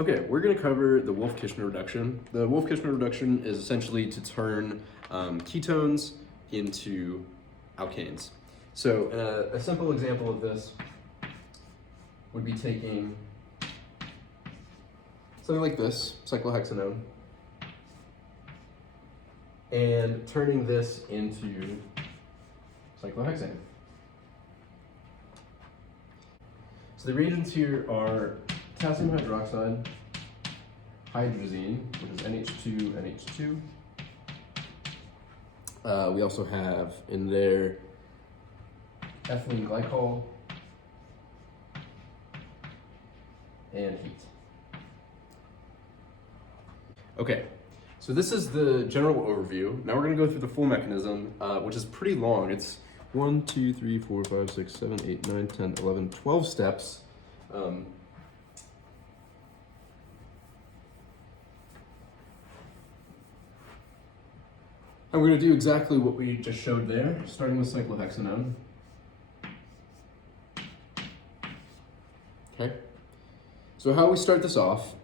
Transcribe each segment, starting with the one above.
Okay, we're going to cover the Wolff-Kishner reduction. The Wolff-Kishner reduction is essentially to turn ketones into alkanes. So a simple example of this would be taking something like this, cyclohexanone, and turning this into cyclohexane. So the reagents here are potassium hydroxide, hydrazine, which is NH2, NH2. We also have in there ethylene glycol and heat. Okay, so this is the general overview. Now we're going to go through the full mechanism, which is pretty long. It's 1, 2, 3, 4, 5, 6, 7, 8, 9, 10, 11, 12 steps. And we're going to do exactly what we just showed there, starting with cyclohexanone. Okay. So how we start this off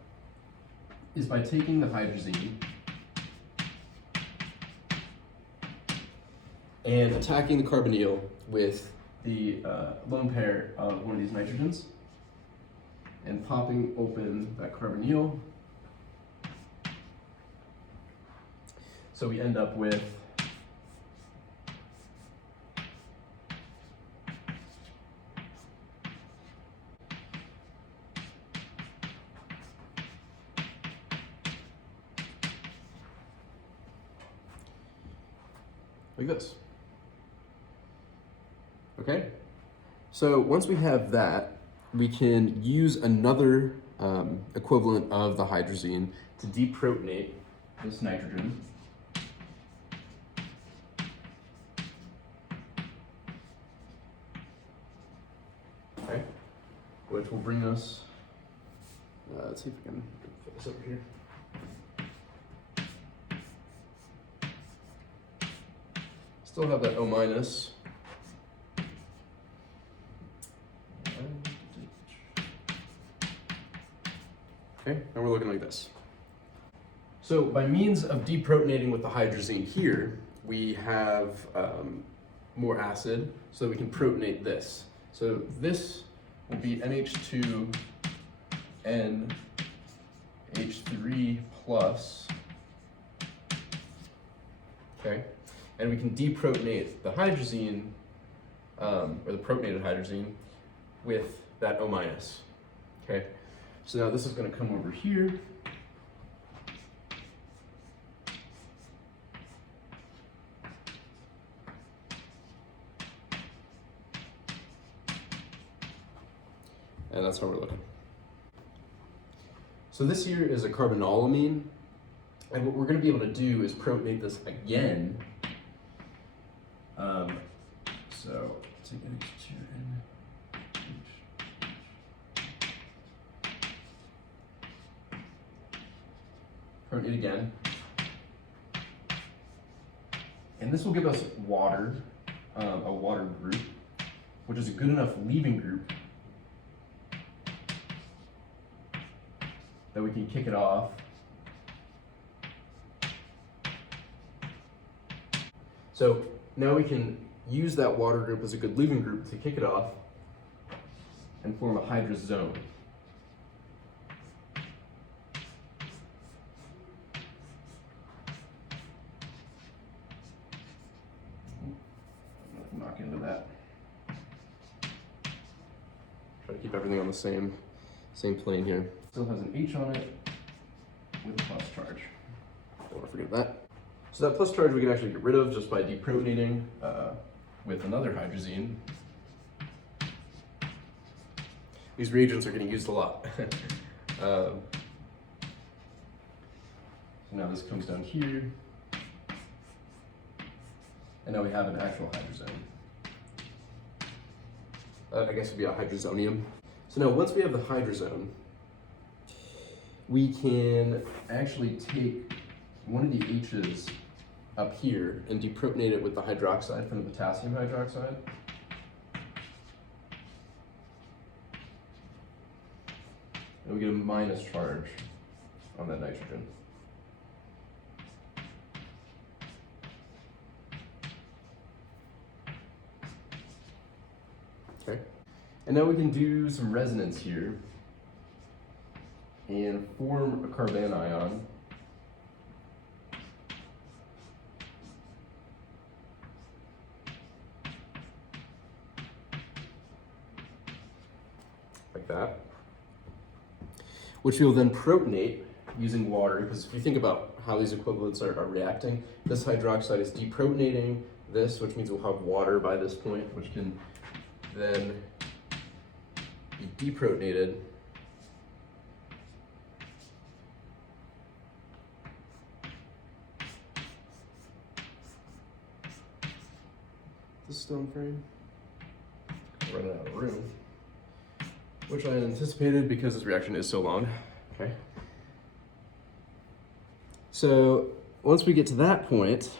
is by taking the hydrazine and attacking the carbonyl with the lone pair of one of these nitrogens and popping open that carbonyl. So we end up with like this. Okay? So once we have that, we can use another equivalent of the hydrazine to deprotonate this nitrogen. Okay, which will bring us, let's see if we can put this over here. Still have that O minus. Okay, and we're looking like this. So by means of deprotonating with the hydrazine here, we have more acid, so we can protonate this. So this will be NH2 NH3 plus, okay? And we can deprotonate the hydrazine, or the protonated hydrazine, with that O minus, okay? So now this is gonna come over here. And that's how we're looking. So this here is a carbanolamine. And what we're gonna be able to do is protonate this again. So take NH2 protonate again. And this will give us water, a water group, which is a good enough leaving group that we can kick it off. So now we can use that water group as a good leaving group to kick it off and form a hydrazone. Knock into that. Try to keep everything on the same plane here. Still has an H on it with a plus charge. Don't want to forget that. So that plus charge we can actually get rid of just by deprotonating with another hydrazine. These reagents are getting used a lot. So now this comes down here. And now we have an actual hydrazone. I guess it would be a hydrazonium. So now once we have the hydrazone, we can actually take one of the H's up here and deprotonate it with the hydroxide from the potassium hydroxide. And we get a minus charge on that nitrogen. Okay, and now we can do some resonance here and form a carbanion ion. Like that, which we'll then protonate using water, because if you think about how these equivalents are reacting, this hydroxide is deprotonating this, which means we'll have water by this point, which can then be deprotonated this stone frame. Running out of room, which I anticipated because this reaction is so long. Okay. So once we get to that point,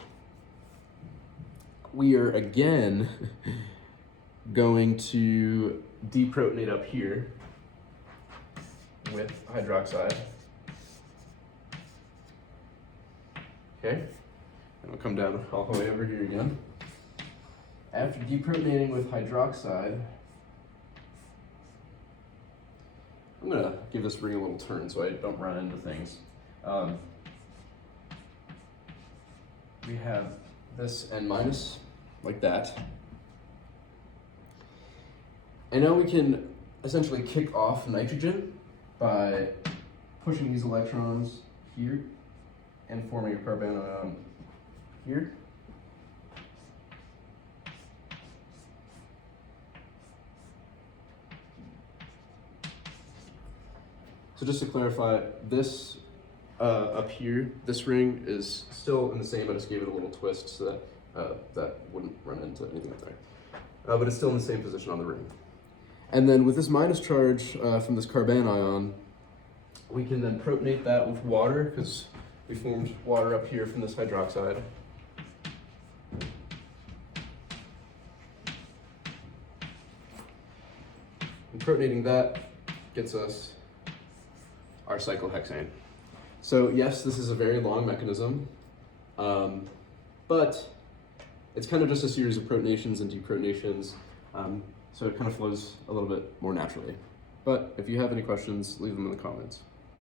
we are again going to deprotonate up here with hydroxide. Okay, and I'll come down all the way over here again. After deprotonating with hydroxide, I'm gonna give this ring a little turn so I don't run into things. We have this N minus, like that. And now we can essentially kick off nitrogen by pushing these electrons here and forming a carbanion here. So just to clarify, this up here, this ring is still in the same, I just gave it a little twist so that that wouldn't run into anything up there. But it's still in the same position on the ring. And then with this minus charge from this carbanion ion, we can then protonate that with water, because we formed water up here from this hydroxide. And protonating that gets us our cyclohexane. So yes, this is a very long mechanism, but it's kind of just a series of protonations and deprotonations, so it kind of flows a little bit more naturally. But if you have any questions, leave them in the comments.